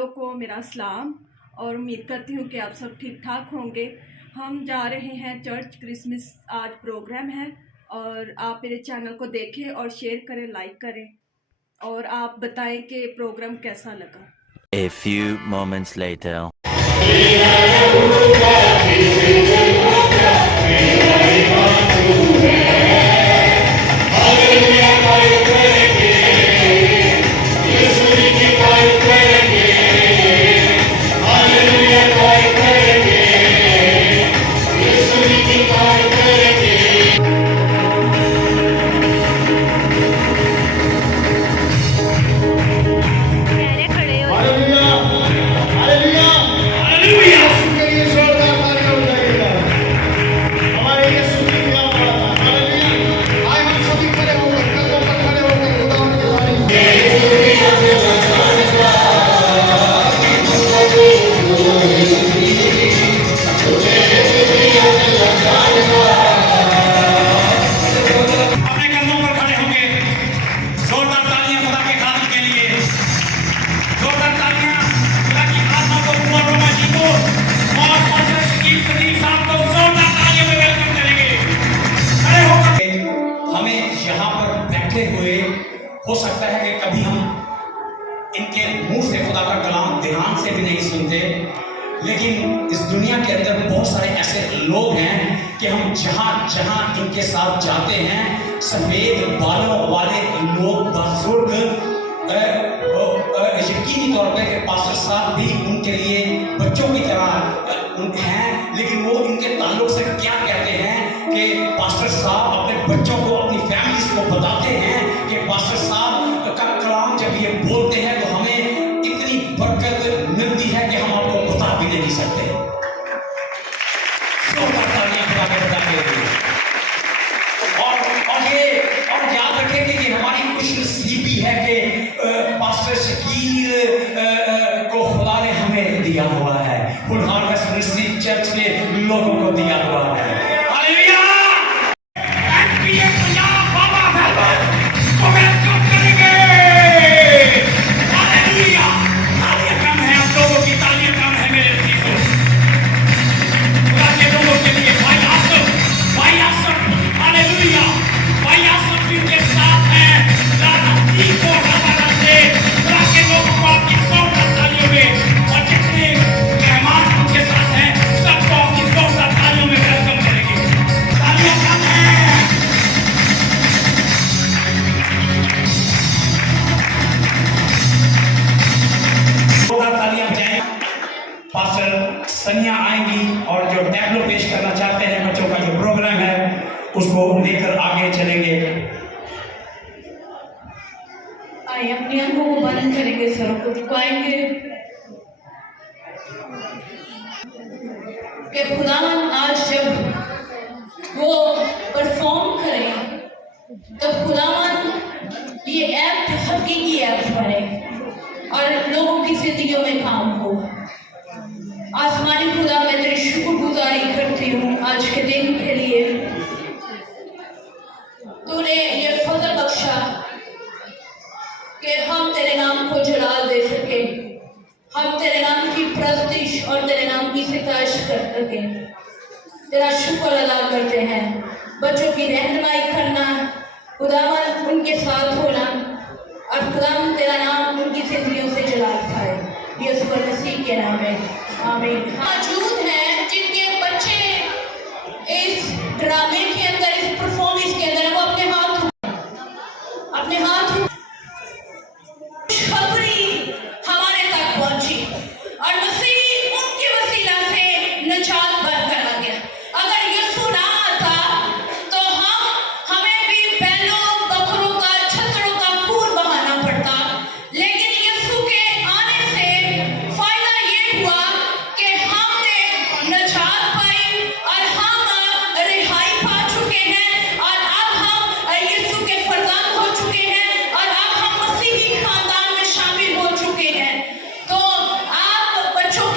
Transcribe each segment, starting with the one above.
वालों को मेरा सलाम और उम्मीद करती हूँ कि आप सब ठीक ठाक होंगे। हम जा रहे हैं चर्च, क्रिसमस आज प्रोग्राम है और आप मेरे चैनल को देखें और शेयर करें, लाइक करें और आप बताएं कि प्रोग्राम कैसा लगा। A few moments later. हो सकता है कि कभी हम इनके मुंह से खुदा का कलाम ध्यान से भी नहीं सुनते, लेकिन इस दुनिया के अंदर बहुत सारे ऐसे लोग हैं कि हम जहां जहां इनके साथ जाते हैं, सफेद बालों वाले लोग बुजुर्ग यकीनी तौर पे पास्टर साहब भी उनके लिए बच्चों की तरह हैं, लेकिन वो इनके ताल्लुक से क्या कहते हैं कि पास्टर साहब अपने बच्चों को, अपनी फैमिलीज को बताते हैं कि पास्टर साहब का कलाम जब ये बोलते हैं तो हमें इतनी बरकत मिलती है कि हम आपको बता भी नहीं सकते। और याद रखें कि ये हमारी खुशनसीबी है कि पास्टर शकील को खुदा ने हमें दिया हुआ है, फुल हार्वेस्ट मिनिस्ट्री चर्च के लोगों को दिया हुआ है। पास्टर सनिया आएंगी और जो टैबलो पेश करना चाहते हैं, बच्चों का जो प्रोग्राम है उसको लेकर आगे चलेंगे। आइए अपनी आंखों को बंद करेंगे, सरों को झुकाएंगे कि खुदावन आज जब वो परफॉर्म करें तो खुदावन ये ऐप हकीकी ऐप बने और लोगों की जिंदगियों में काम हो। आसमानी खुदा, मैं तेरी शुक्रगुजारी करती हूँ आज के दिन के लिए। तूने ये फजल बख्शा कि हम तेरे नाम को जलाल दे सके, हम तेरे नाम की प्रस्तिश और तेरे नाम की सिताइश कर सके। तेरा शुक्र अदा करते हैं। बच्चों की रहनुमाई करना, खुदावन उनके साथ होना और खुदावन तेरा नाम उनकी जिंदगियों से जलाल खाए, यीशु मसीह के नाम में आमीन। मौजूद हैं जिनके बच्चे इस ड्रामे के अंदर, इस परफॉर्मेंस के अंदर, वो अपने हाथ खबरी हमारे तक पहुंची और मसीह उनके वसीला से निजात बरकरार आ गया। अगर यीशु ना आता तो हमें भी बैलों, बकरों का, छतरों का खून बहाना पड़ता, लेकिन यीशु के आने से फायदा ये हुआ कि हमने निजात पाई और हम रिहाई पा चुके हैं और अब हम यीशु के फरजांद हो चुके हैं और अब हम मसीही खानदान में शामिल हो चुके हैं। तो आप बच्चों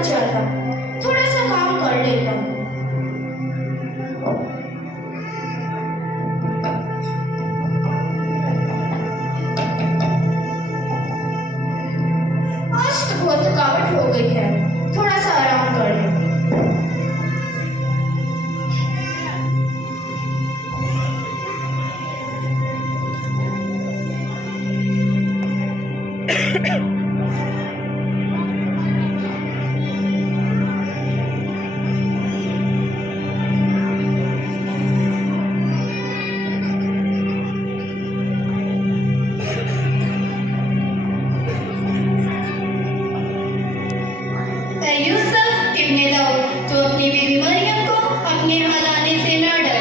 थक जाता, थोड़ा सा काम कर लेता। आज तो बहुत थकावट हो गई है, थोड़ा सा आराम कर ले। यूसुफ इब्ने दाऊद तो अपनी बीवी मरियम को अपने यहाँ लाने से न डर,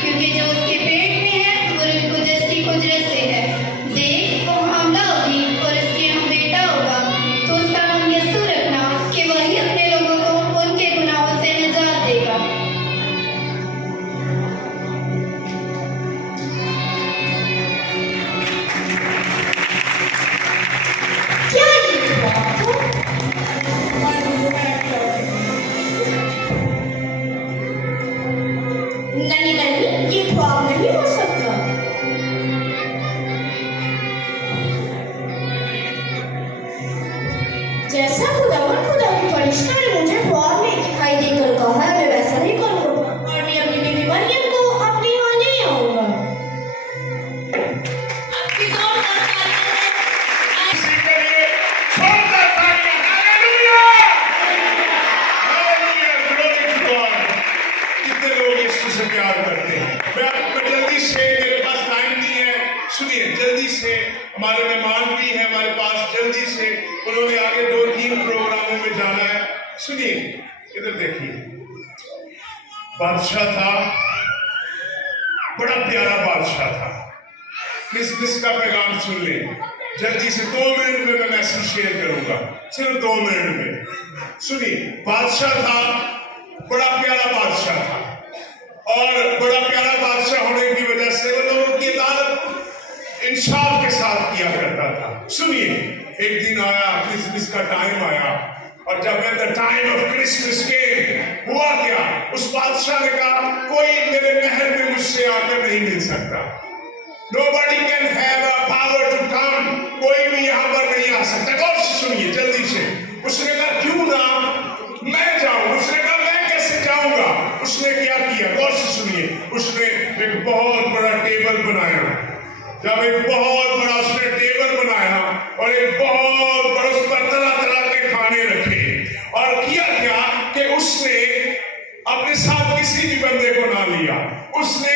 क्योंकि जो उसके पेट में है वो रूह कुदस की कुदरत से है। देख, वो हमला होगी और उसके यहाँ बेटा होगा, तो उसका नाम यीशु रखना, कि वही अपने लोगों को उनके गुनाहों से निजात देगा। क्या ये बात हो? नहीं नहीं, ये ख्वाब नहीं हो सकता। जैसा खुदा की फरिश्ता ने मुझे ख्वाब में दिखाई देकर कहा है, मैं वैसा ही करूँगा और मैं अपनी बीवी मरियम को अपने यहाँ ले आऊँगा। आपकी जोरदार कितने लोग यीशु से प्यार करते हैं। मैं जल्दी से, मेरे पास टाइम नहीं है, सुनिए जल्दी से, हमारे मेहमान भी हैं हमारे पास, जल्दी से उन्होंने आगे 2-3 प्रोग्रामों में जाना है। सुनिए इधर देखिए, बादशाह था, बड़ा प्यारा बादशाह था। क्रिसमस का पैगाम सुन ले जल्दी से, 2 मिनट में मैं मैसेज शेयर करूंगा, सिर्फ 2 मिनट में। सुनिए, बादशाह था, बड़ा प्यारा बादशाह था, और बड़ा प्यारा बादशाह होने की वजह से वो लोगों की इबादत इंसाफ के साथ किया करता था। सुनिए, एक दिन आया, क्रिसमस का टाइम आया, और जब द टाइम ऑफ क्रिसमस के हुआ क्या, उस बादशाह ने कहा कोई मेरे महल में मुझसे आकर नहीं मिल सकता। Nobody can have a power to come, कोई भी यहाँ पर नहीं आ सकता। गौर से सुनिए जल्दी से। उसने कहा क्यों ना मैं जाऊं। उसने कहा मैं कैसे जाऊंगा। उसने क्या किया, गौर से सुनिए। उसने एक बहुत बड़ा टेबल बनाया। जब एक बहुत बड़ा उसने टेबल बनाया और एक बहुत बड़ा उस पर तरह तरह के खाने रखे, और किया क्या कि उसने अपने साथ किसी भी बंदे को ना लिया। उसने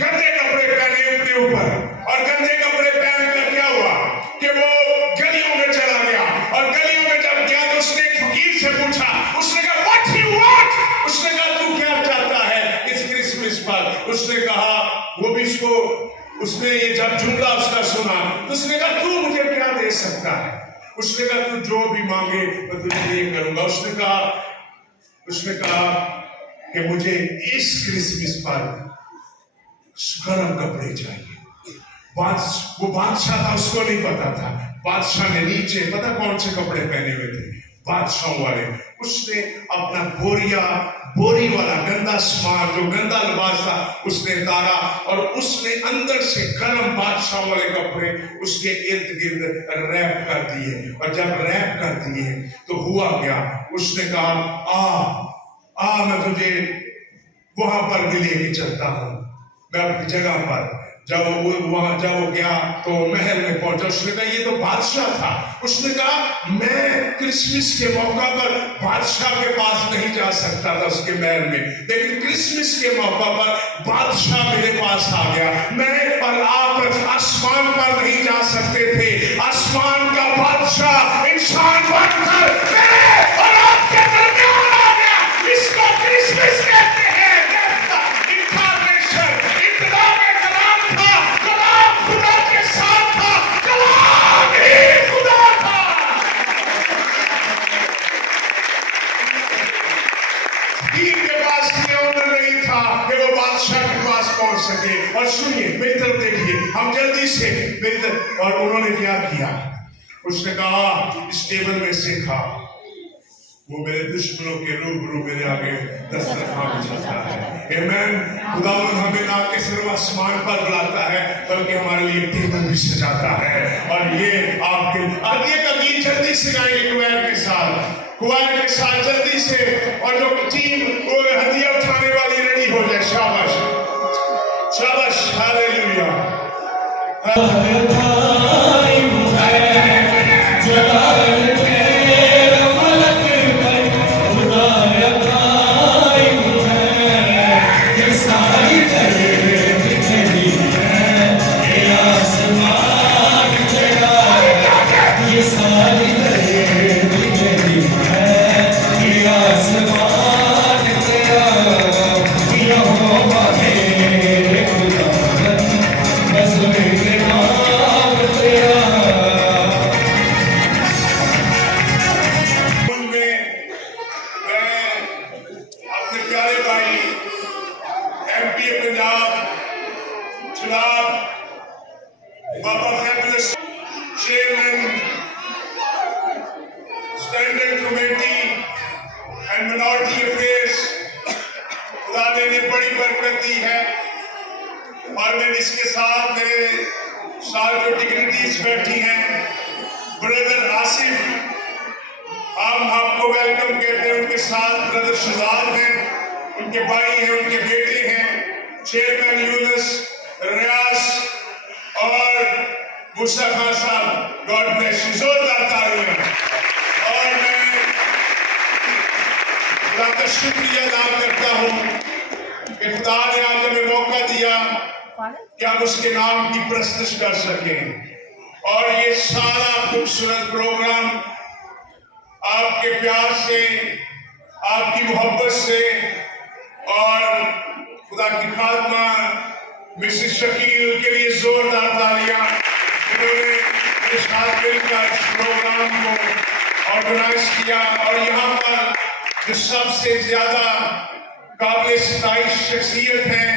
गंदे कपड़े पहने अपने ऊपर, और गंदे कपड़े पहनकर क्या हुआ कि वो गलियों में चला गया, और गलियों में जब गया तो उसने एक फकीर से पूछा। उसने कहा व्हाट यू वांट। उसने कहा तू क्या चाहता है इस क्रिसमस पर। उसने कहा, वो भी उसने ये जब जुमला उसका सुना तो उसने कहा तू मुझे क्या दे सकता है। उसने कहा तू जो भी मांगे मैं तुझे ये करूंगा। उसने कहा कि मुझे इस क्रिसमस पर गर्म कपड़े चाहिए। वो बादशाह था, उसको नहीं पता था। बादशाह ने नीचे पता कौन से कपड़े पहने हुए थे, बादशाह वाले। उसने अपना बोरी वाला गंदा सामान, जो गंदा लिबास था, उसने उतारा, और उसने अंदर से गर्म बादशाह वाले कपड़े उसके इर्द गिर्द रैप कर दिए। और जब रैप कर दिए तो हुआ क्या, उसने कहा आ मैं तुझे वहां पर भी लेके चलता हूं, मैं अपनी जगह पर। जब वो गया तो महल में पहुंचा। उसने कहा ये तो बादशाह था। उसने कहा मैं क्रिसमस के मौका पर बादशाह के पास नहीं जा सकता था उसके महल में, लेकिन क्रिसमस के मौका पर बादशाह मेरे पास आ गया। मैं और आप आसमान पर नहीं जा सकते थे, आसमान का बादशाह इंसान बनकर मेरे और आपके दरमियान आ गया। इसको क्रिसमस कहते हैं। पहुंच सके। और सुनिए मेरी तरफ देखिए, हम जल्दी से मेरी तरफ। और उन्होंने क्या किया, उसने कहा इस टेबल में से खा। वो मेरे दुश्मनों के रूबरू मेरे आगे दस्तरखान बिछाता है। आमीन। खुदावंद हमें ना के सिर्फ आसमान पर बुलाता है बल्कि हमारे लिए टेबल भी सजाता है। और ये आपके आगे का गीत जल्दी से गाएंगे कुआर के साथ जल्दी से। और जो टीम वो हदिया उठाने वाली रेडी हो जाए। शाबाश शाबाश, हालेलुया। और मैं इसके साथ मेरे साथ जो डिग्निटीज बैठी हैं, ब्रदर आसिफ, हम आपको वेलकम कहते हैं। उनके साथ ब्रदर शहजाद हैं, उनके भाई हैं, उनके बेटे हैं, चेयरमैन यूनुस, रियाज और मूसा खान साहब। गॉड ब्लेस यू, जोरदार तालियां। और मैं खुदा का शुक्रिया अदा करता हूँ कि खुदा ने आज हमें मौका दिया कि हम उसके नाम की प्रस्तुत कर सकें। और ये सारा खूबसूरत प्रोग्राम आपके प्यार से, आपकी मोहब्बत से और खुदा की खादमा मिसेस शकील के लिए जोरदार तालियां, जिन्होंने मेरे साथ मिलकर इस प्रोग्राम को ऑर्गेनाइज किया। और यहाँ पर जो सबसे ज्यादा काबिल सिताइश शख्सियत है,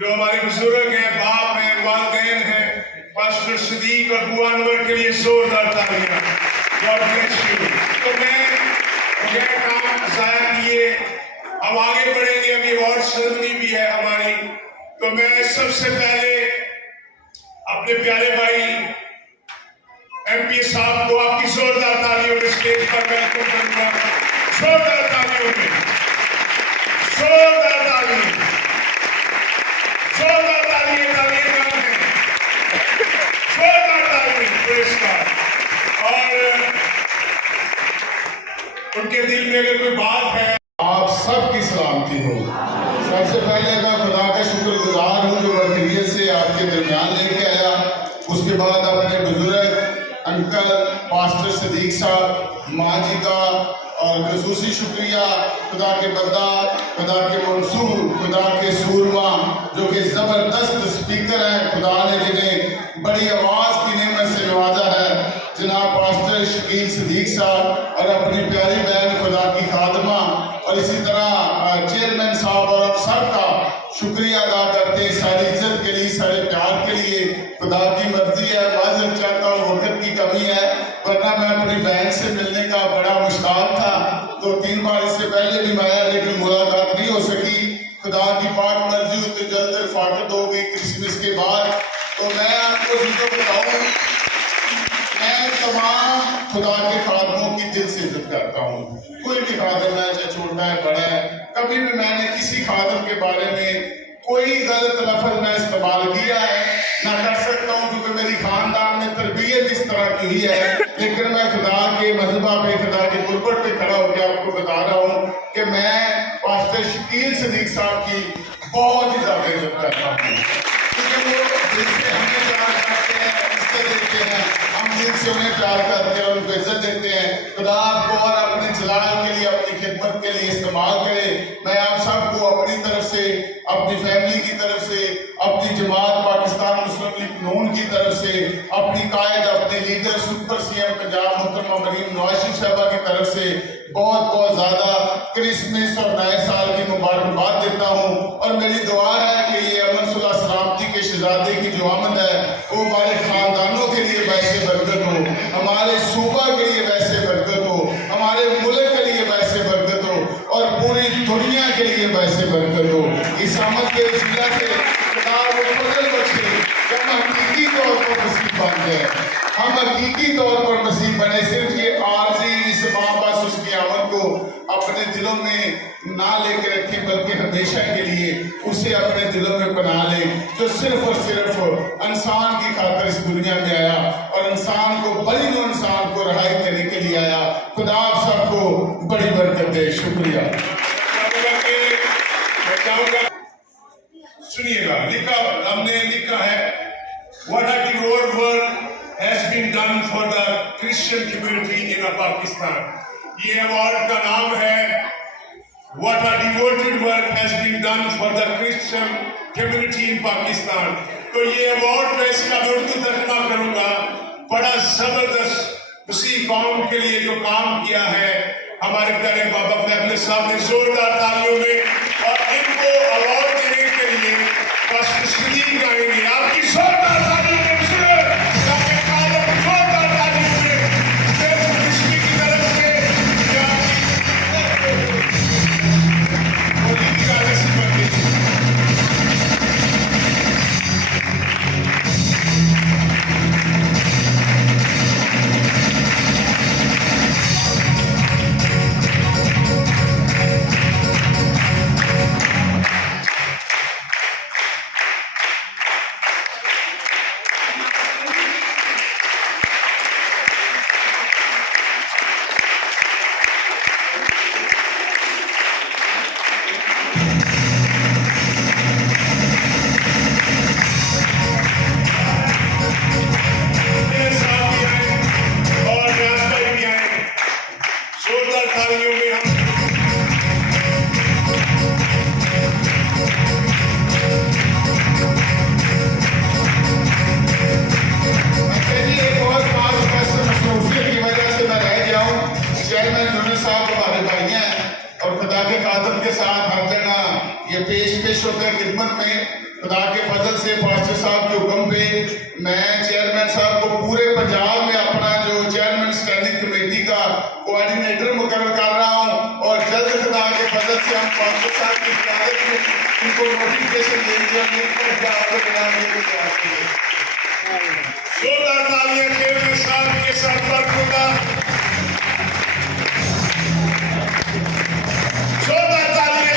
जो हमारे बुजुर्ग हैं, बाप हैं, वालिदैन हैं, पास्टर सदीक और बुआ अनवर के लिए जोरदार तालियां। God bless you. तो मैं बगैर काम जाया किए अब आगे बढ़ेंगे। अभी अवार्ड सेरेमनी भी है हमारी। तो मैं सबसे पहले अपने प्यारे भाई एमपी साहब को आपकी जोरदार तालियों में स्टेज पर वेलकम करूंगा। जोरदार तालियों में, जोरदार तालियों, जोरदार तालियां, तालियां कम है, जोरदार तालियां पुरस्कार। और उनके दिल में अगर कोई बात है, आप सबकी सलामती हो। सबसे पहले मैं खुदा का शुक्रगुजार हूँ जो बखैरियत से आपके दरमियान लेके आया। उसके बाद अपने बुजुर्ग अंकल पास्टर सदीक साहब, माँ जी का और खसूसी शुक्रिया खुदा के बंदा, खुदा के मंसूर, खुदा के सूरमा जो कि ज़बरदस्त स्पीकर हैं, खुदा ने जिन्हें बड़ी आवाज़ की नेमत से नवाजा है, जनाब पास्टर शकील सदीक साहब और अपनी प्यारी बहन खुदा की खादमा, और इसी तरह चेयरमैन साहब और आप सबका शुक्रिया अदा करते हैं सारी इज्जत के लिए, सारे प्यार के लिए। खुदा की मर्जी है, माजर चाहता हूँ, वक्त की कमी है, वरना मैं अपनी बहन से मिलने का बड़ा मुश्ताक था। 2-3 बार इससे पहले भी मैं आया लेकिन मुलाकात नहीं हो सकी। खुदा की पाक मर्जी हो तो जल्द फाटत होगी क्रिसमस के बाद। तो मैं आपको जो बताऊँ, मैं तमाम खुदा के खादमों की दिल से इज्जत करता हूँ। कोई भी खादम है, चाहे छोटा है बड़ा है, कभी भी मैंने किसी खादम के बारे में कोई गलत लफ्ज ना इस्तेमाल किया है, ना कर सकता हूँ, क्योंकि मेरी खानदान में तरबियत इस तरह की ही है। लेकिन मैं खुदा के मजहबा पे, खुदा के गुरबत पे खड़ा होकर आपको बता रहा हूँ कि मैं पास्टर शकील सदीक साहब की बहुत ही ज्यादा इज्जत करता हूँ, क्योंकि वो दिल से हमें प्यार करते हैं, इज्जत देते हैं, हम दिल से उन्हें प्यार करते हैं, उनको इज्जत देते हैं। खुदा आपको और अपने जलाल के लिए, अपनी खिदमत के लिए इस्तेमाल करे। मैं आप सबको अपनी तरफ से, अपनी फैमिली की तरफ से, अपनी जमात पाकिस्तान मुस्लिम लीग नून की तरफ से, अपनी कायद, अपने लीडर सुपर सीएम पंजाब मोहतरमा मरीम नवाज शरीफ साहबा की तरफ से बहुत बहुत ज्यादा क्रिसमस और नए साल की मुबारकबाद देता हूँ। और मेरी दुआ है कि ये अमन सुलह सलामती के शहजादे की जो आमद है वो हमारे खानदानों के लिए वैसे बरकत हो, हमारे सूबा के लिए वैसे बरकत हो, हमारे मुल्क के लिए वैसे अपने दिलों में ना लेके रखें, बल्कि हमेशा के लिए उसे अपने दिलों में बना लें, जो सिर्फ और सिर्फ इंसान की खातिर इस दुनिया में आया और इंसान को, बड़ी नो इंसान को रहाई देने के लिए आया। खुदा आप सबको बड़ी बरकत दे। शुक्रिया। सुनिएगा, हमने लिखा है, What a devout work has been done for the Christian community in Pakistan. ये अवार्ड का नाम है What a devoted work has been done for the Christian community in Pakistan. तो ये अवार्ड मैं इसका उर्दू तर्जुमा करूंगा। बड़ा जबरदस्त उसी कौम के लिए जो काम किया है हमारे प्यारे बाबा फैमिली साहब ने, जोरदार तालियों में। और इनको अवार्ड देने के लिए पास्टर सलीम गाएंगे। आपकी जोरदार तालियों में जोरदार तालियों में कृष्ण की तरफ से खिदमत में खुदा के फजल से पास्टर साहब के हुक्म पे मैं चेयरमैन साहब को पूरे पंजाब में अपना जो चेयरमैन स्टैंडिंग कमेटी का कोऑर्डिनेटर मुकर्रर कर रहा हूं और जल्द खुदा के फजल से हम पास्टर साहब की क़यादत में उनको नोटिफिकेशन देंगे और जोरदार तालियां चेयरमैन साहब के साथ पर खुदा जोरदार तालियां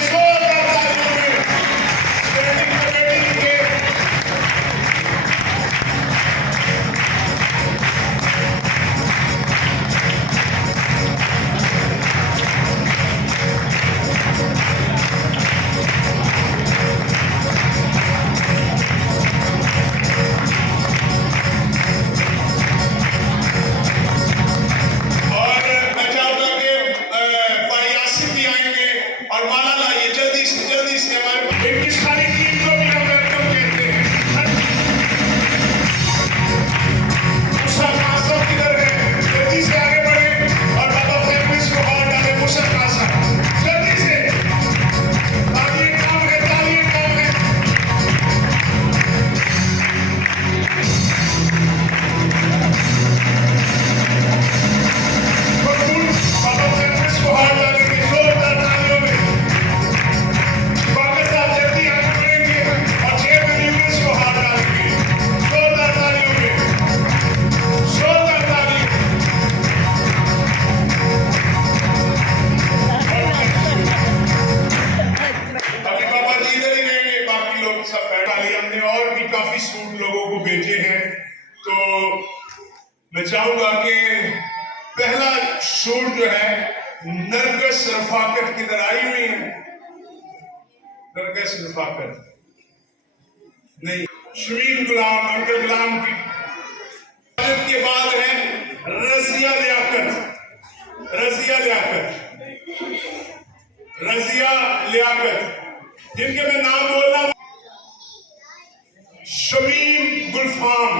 मैं चाहूंगा कि पहला शूट जो है नरगस रफाकत किधर आई हुई है? नरगस रफाकत नहीं, शमीन गुलाम, अंकल गुलाम की के बाद है रजिया लियाकत। रजिया लियाकत, रजिया लियाकत, जिनके मैं नाम बोल रहा हूं। शमीम गुलफाम,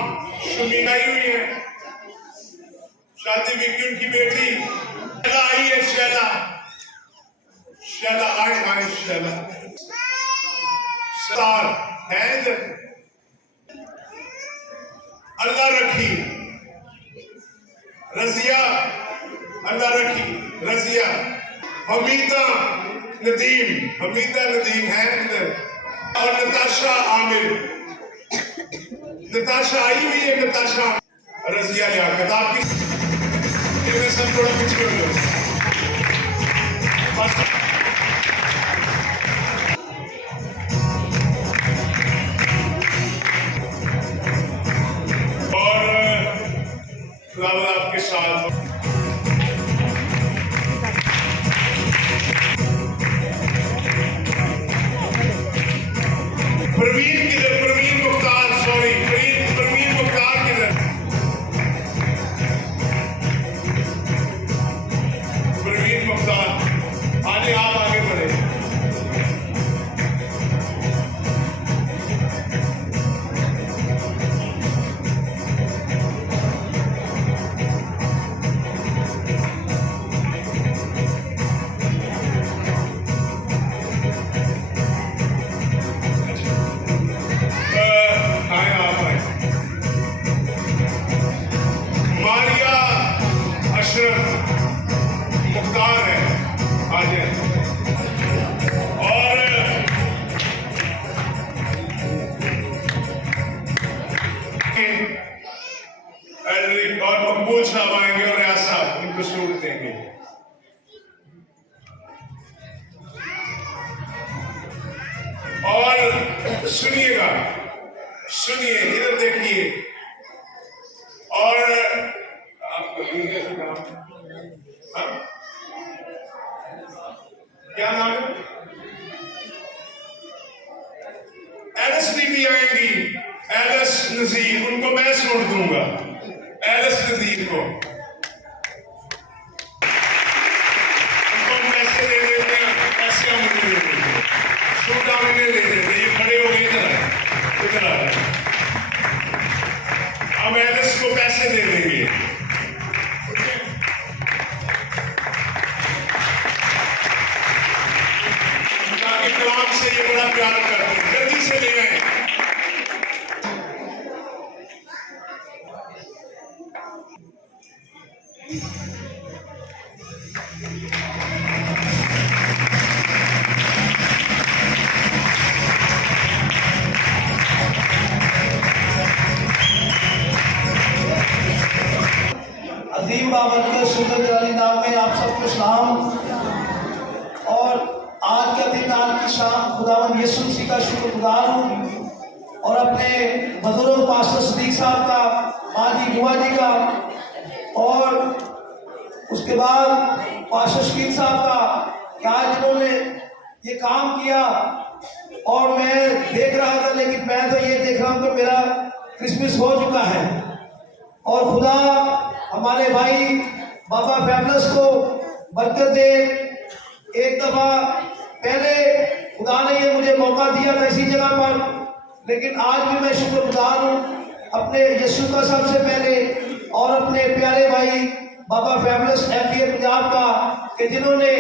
शमीन आई हुई है, शादी भी उनकी बेटी शैला आई है। शैला, शैला आए शैला स्टार है। अल्लाह रखी रजिया, अल्लाह रखी रजिया। हमीदा नदीम, हमीदा नदीम है। और नताशा आमिर, नताशा आई हुई है। नताशा रजिया लियाकत, आपकी सब थोड़ा पीछे हो गया। खुदावंद आपके साथ। प्रवीण किधर? प्रवीण मुख्तार, सॉरी, प्रवीण मुख्तार किधर? प्रवीण मुख्तार आने, आप आगे बढ़े। मुख्तार है, आ जाए। और मकबूल साहब आएंगे और रियाज साहब इनको सलूट देंगे। और सुनिएगा, सुनिए, इधर देखिए। और आपका क्या नाम है? एलिस बीबी आएंगी, एलिस नजीर, उनको मैं छोड़ दूंगा। एलिस नजीर को उनको पैसे दे देते हैं, पैसे हम उन्हें दे देते हैं, छूट हम उन्हें दे देते हैं। ये खड़े हो गए, इधर आ रहे, हम एलिस को पैसे दे देंगे। कलाम से ये बड़ा प्यार करते हैं, जल्दी से ले आए। अजीम बाबर के शुक्र जलाली नाम में आप सबको सलाम। और आज के दिन, आज की शाम खुदावंद यीशु मसीह का शुक्रगुजार हूँ और अपने बुजुर्ग पास्टर सदीक साहब का, माँ जी बुआ जी का, और उसके बाद पास्टर शकील साहब का, कि आज इन्होंने ये काम किया। और मैं देख रहा था, लेकिन मैं तो ये देख रहा हूँ कि मेरा क्रिसमस हो चुका है। और खुदा हमारे भाई बाबा फैबलस को बरकत दे। एक दफ़ा पहले खुदा ने ये मुझे मौका दिया था इसी जगह पर, लेकिन आज भी मैं शुक्रगुजार हूँ अपने यीशु का सबसे पहले, और अपने प्यारे भाई बाबा फैबलस MPA पंजाब का, कि जिन्होंने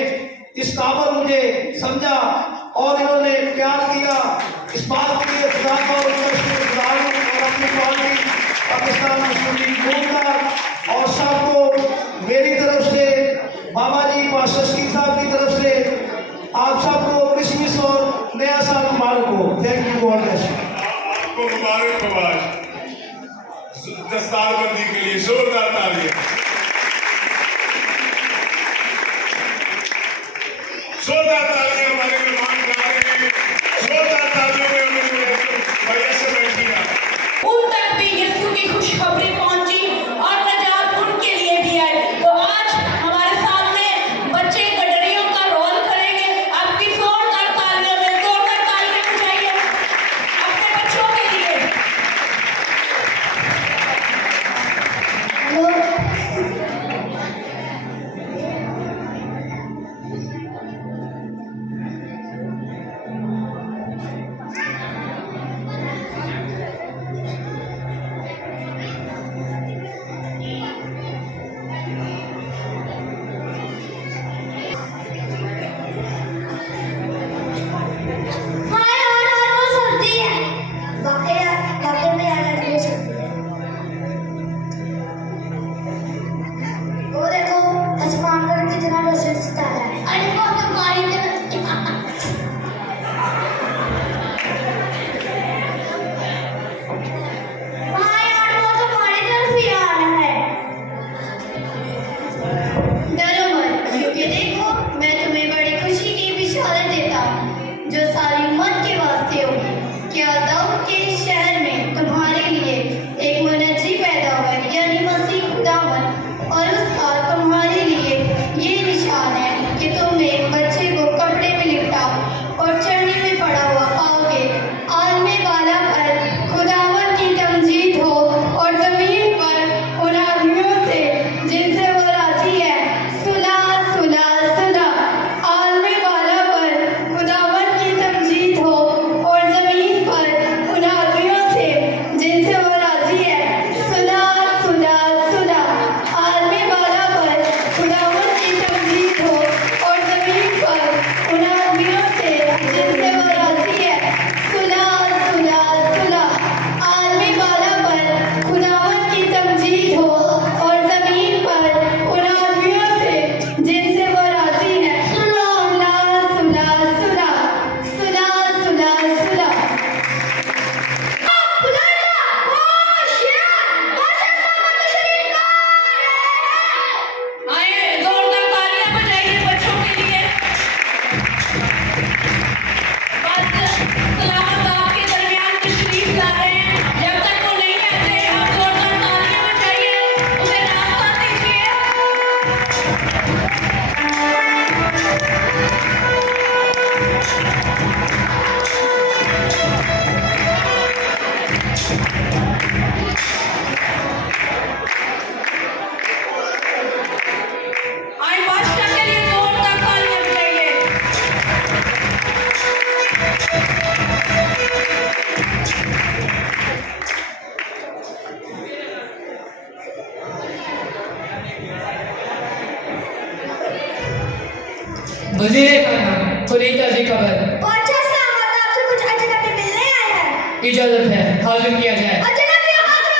इस काबिल मुझे समझा और इन्होंने प्यार किया। इस बात के लिए खुदा का और शुक्रगुजार हूँ। और अपनी पार्टी पाकिस्तान मुस्लिम लीग नून का और सबको मेरी तरफ से, बाबा जी पास्टर शकील साहब की तरफ से, आप सबको क्रिसमस और नया साल मुबारक हो। Thank you, God bless you. आपको मुबारक हो। आज दस्तारबंदी के लिए जोरदार तालियां, जोरदार तालियां हमारे मेहमान गा रहे हैं। जोरदार तालियों में उन्होंने भैया से बैठिया। उन तक भी यीशु की खुशखबरी पहुंची और नजात उनके लिए भी आई। तो आज हमारे सामने बच्चे गडरियों का रोल करेंगे। आपकी जोरदार तालियों में जोरदार तालियां बजाइए अपने बच्चों के लिए। वजीर खाना खुली ताजी खबर। बादशाह साहब आपसे कुछ अजनबी मिलने आए हैं। इजाजत है, हाजिर किया जाए। अजनबी हाजिर।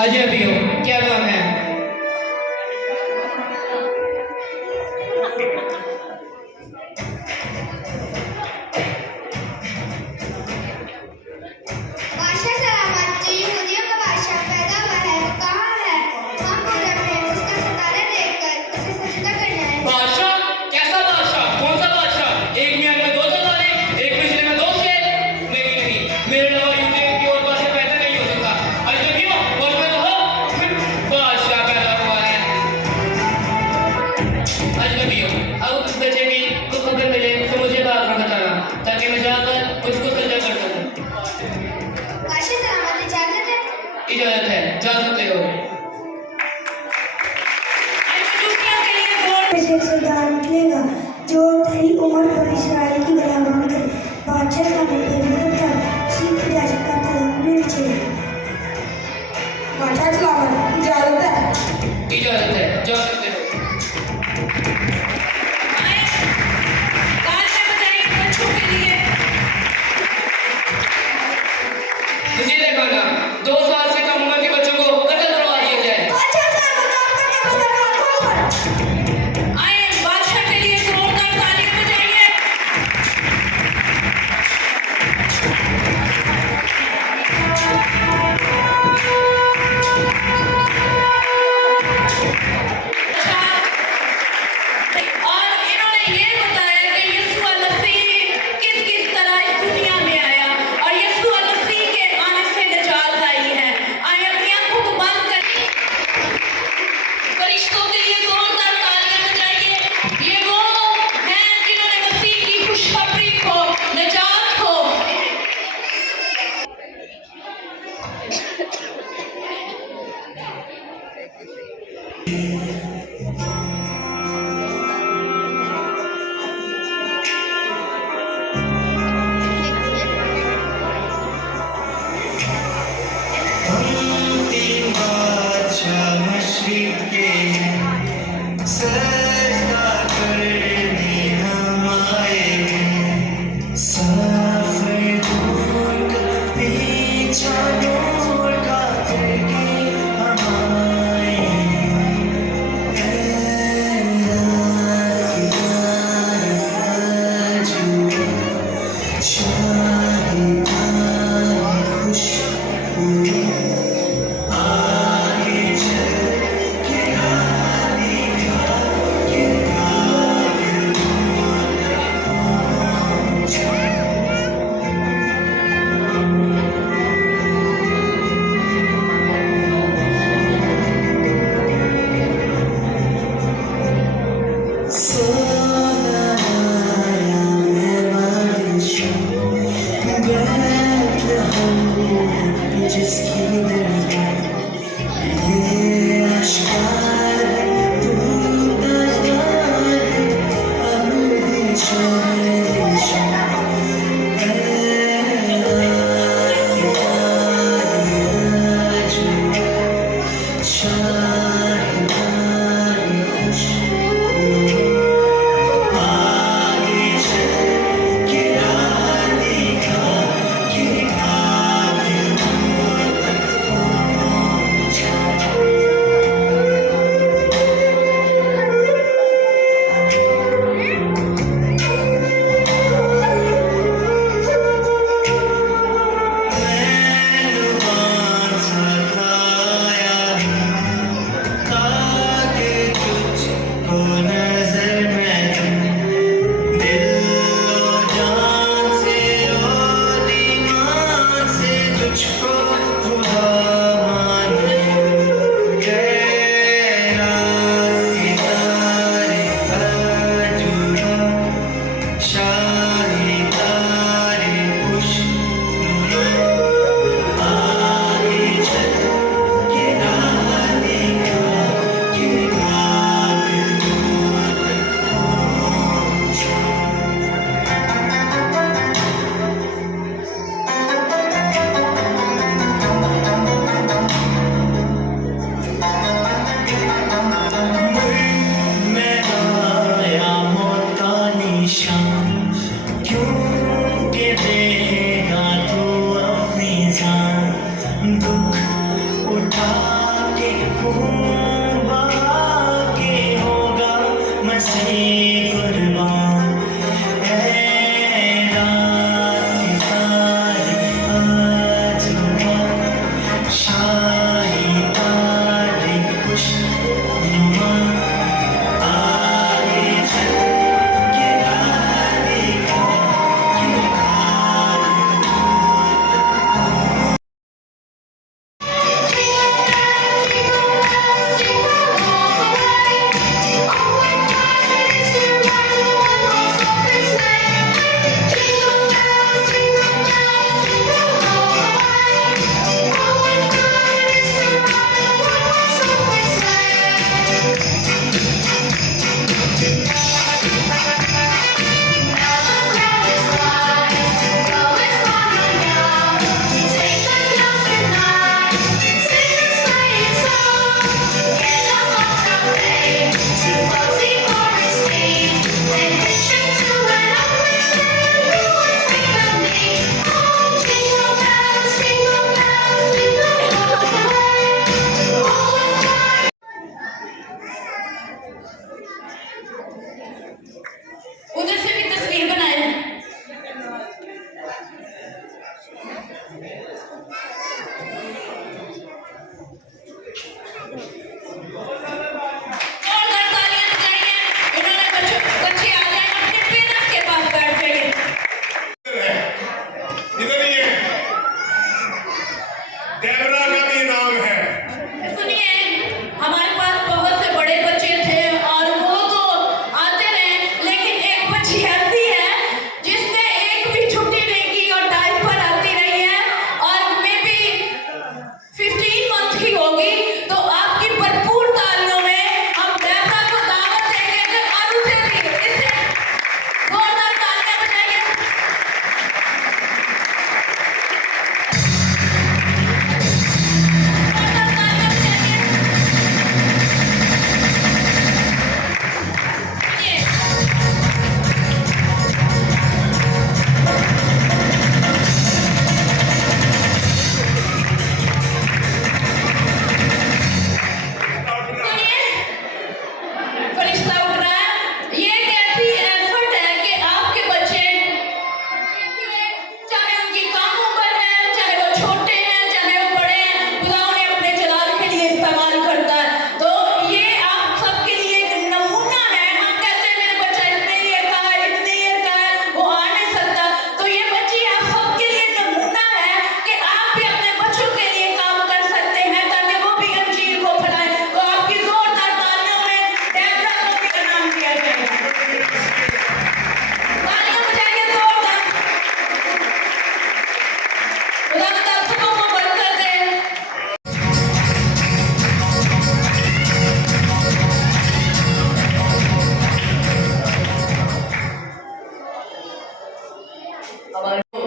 अजनबियों, क्या नाम है? बादशाह सलामत जो यहूदियों का बादशाह पैदा हुआ है वो कहाँ है? हम पूरब में उसका सितारा देखकर उसे सजदा करने आए। बादशाह? कैसा बादशाह? कौन सा बादशाह? एक मियां में दो तारे, एक पिछले में दो शेर? नहीं नहीं, मेरे अलावा यूं की और बादशाह पैदा नहीं हो सकता। अजनबियों, और मैं तो हो बादशाह पैदा हुआ है। अजनबियों, अब उस बच्चे की को खबर मिले तो मुझे बात बताना, ताकि मैं जाकर उसको सजदा कर सकूं। बादशाह सलामत इजाजत है। इजाजत है, जा सकते हो। से सरदार निकलेगा जो तेरी उम्र पर इसराइल की गुलामी करे। बादशाह का बेटे तक सीख इजाजत का तलब मिल जाए। बादशाह सलामत इजाजत है। इजाजत है, जा सकते हो। वजीर खाना, 2 साल से कम उम्र के बच्चों को कत्ल करवा दिया जाए। बादशाह साहब आपका क्या मसला है? कौन पर? आए बादशाह के लिए जोरदार तालियां बजाइए। और इन्होंने ये बताया कि यीशु मसीह किस किस तरह इस दुनिया में आया और यीशु मसीह के आने से निजात आई है। आए अपनी आंखों को बंद कर फरिश्तों के लिए जोरदार तालियां बजाइए। ये वो हैं जिन्होंने मसीह की खुशखबरी को, निजात को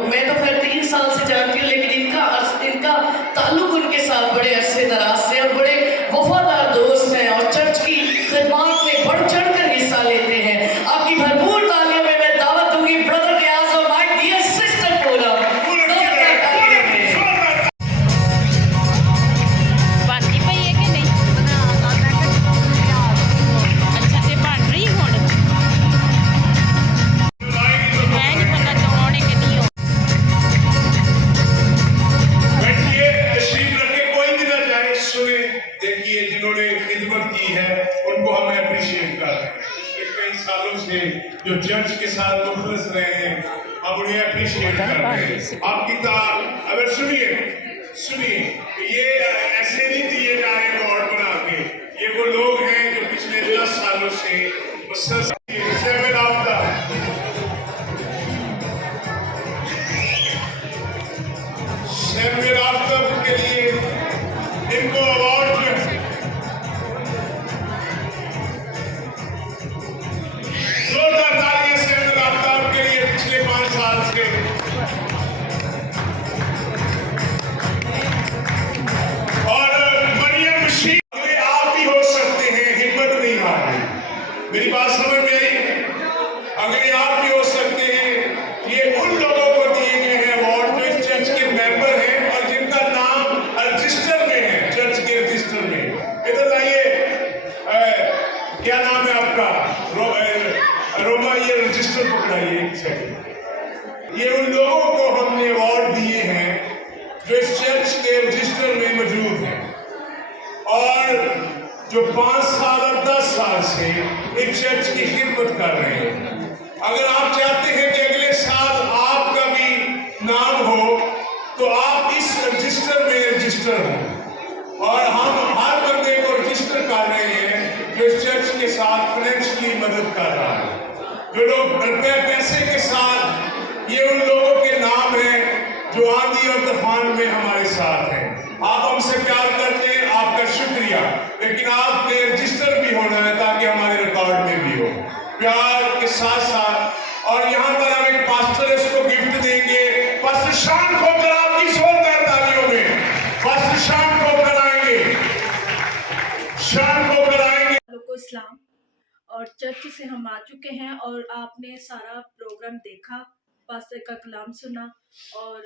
मैं तो खैर 3 साल से जानती हूँ, लेकिन इनका ताल्लुक उनके साथ बड़े अरसे दराज से और बड़े वफादार दोस्त हैं और चर्च की खिदमत में बढ़ चढ़ कर हिस्सा लेते हैं। आपकी भरपूर तालियों में मैं दावत दूंगी ब्रदर रियाज और माय डियर सिस्टर कोला। बनती पई है कि नहीं? अच्छा ते बन रही हुण मैं नहीं पता चौड़े के नहीं हो। बैठिए, तशरीफ रखे, कोई भी ना जाए, सुने, देखिए जिन्होंने खिदमत की है उनको हम अप्रिशिएट कर रहे हैं। पिछले कई सालों से जो चर्च के साथ मुखलिस रहे हैं, हम उन्हें अप्रिशिएट कर रहे हैं। आपकी अगर सुनिए, ये ऐसे नहीं दिए जा रहे अवार्ड बना के, ये वो लोग हैं जो पिछले 10 सालों से के लिए इनको अवार्ड जो है जोरदार तालियां सेवन आफ्ताब के लिए पिछले 5 साल से। और मरियम शी आप भी हो सकते हैं, हिम्मत नहीं हारनी। मेरी बात समझ में आई? अगले आप भी हो सकते हैं। ये उन लोगों को दिए गए हैं अवार्ड जो इस चर्च के मेंबर हैं और जिनका नाम रजिस्टर में है, चर्च के रजिस्टर में। इधर आइए, क्या नाम है आपका? रोमा, ये रजिस्टर पकड़ाइए एक सेकंड। ये उन लोगों को हमने अवार्ड दिए हैं जो इस चर्च के रजिस्टर में मौजूद हैं और जो 5 साल और 10 साल से इस चर्च की खिदमत कर रहे हैं। अगर आप चाहते हैं कि अगले साल आपका भी नाम हो, तो आप इस रजिस्टर में रजिस्टर हो। और हम हर बंदे को रजिस्टर कर रहे हैं जो इस चर्च के साथ फाइनेंशियली मदद कर रहा है। जो लोग रुपए पैसे के साथ, ये उन लोगों के नाम हैं जो आंधी और तूफान में हमारे साथ हैं। आप हमसे प्यार करते हैं, आपका शुक्रिया, लेकिन आपने रजिस्टर भी होना है ताकि हमारे रिकॉर्ड में भी हो प्यार के साथ साथ। और यहाँ पर हम एक पास्टर इसको गिफ्ट देंगे। पास्टर शान खोकर आपकी जोरदार तालियों में पास्टर शान खोकर आएंगे, शान खोकर आएंगे। को इस्लाम और चर्च से हम आ चुके हैं और आपने सारा प्रोग्राम देखा, पास्टर का कलाम सुना और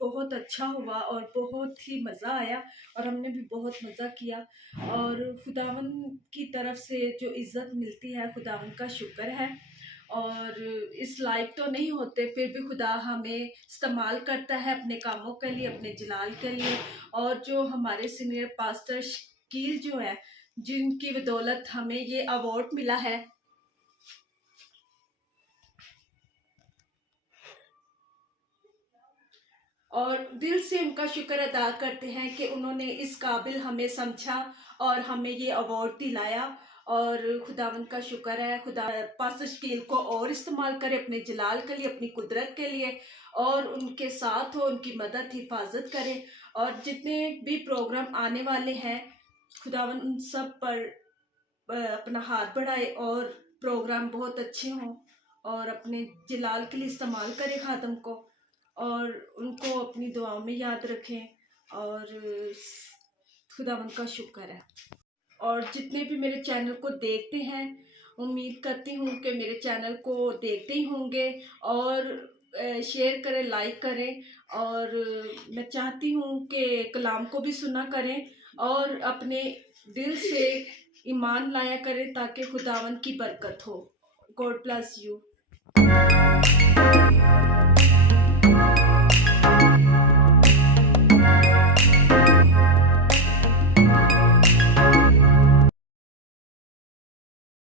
बहुत अच्छा हुआ और बहुत ही मज़ा आया और हमने भी बहुत मज़ा किया। और खुदावन की तरफ से जो इज़्ज़त मिलती है, खुदावन का शुक्र है। और इस लायक तो नहीं होते, फिर भी खुदा हमें इस्तेमाल करता है अपने कामों के लिए, अपने जलाल के लिए। और जो हमारे सीनियर पास्टर शकील जो है, जिनकी बदौलत हमें ये अवार्ड मिला है, और दिल से उनका शुक्र अदा करते हैं कि उन्होंने इस काबिल हमें समझा और हमें ये अवार्ड दिलाया। और खुदावंद का शुक्र है, खुदा पास्टर शकील को और इस्तेमाल करे अपने जलाल के लिए, अपनी कुदरत के लिए, और उनके साथ हो, उनकी मदद हिफाजत करे। और जितने भी प्रोग्राम आने वाले हैं, खुदावंद उन सब पर अपना हाथ बढ़ाए और प्रोग्राम बहुत अच्छे हों, और अपने जलाल के लिए इस्तेमाल करे खादम को, और उनको अपनी दुआओं में याद रखें। और खुदावंद का शुक्र है। और जितने भी मेरे चैनल को देखते हैं, उम्मीद करती हूँ कि मेरे चैनल को देखते ही होंगे और शेयर करें, लाइक करें। और मैं चाहती हूँ कि कलाम को भी सुना करें और अपने दिल से ईमान लाया करें, ताकि खुदावंद की बरकत हो। God bless you.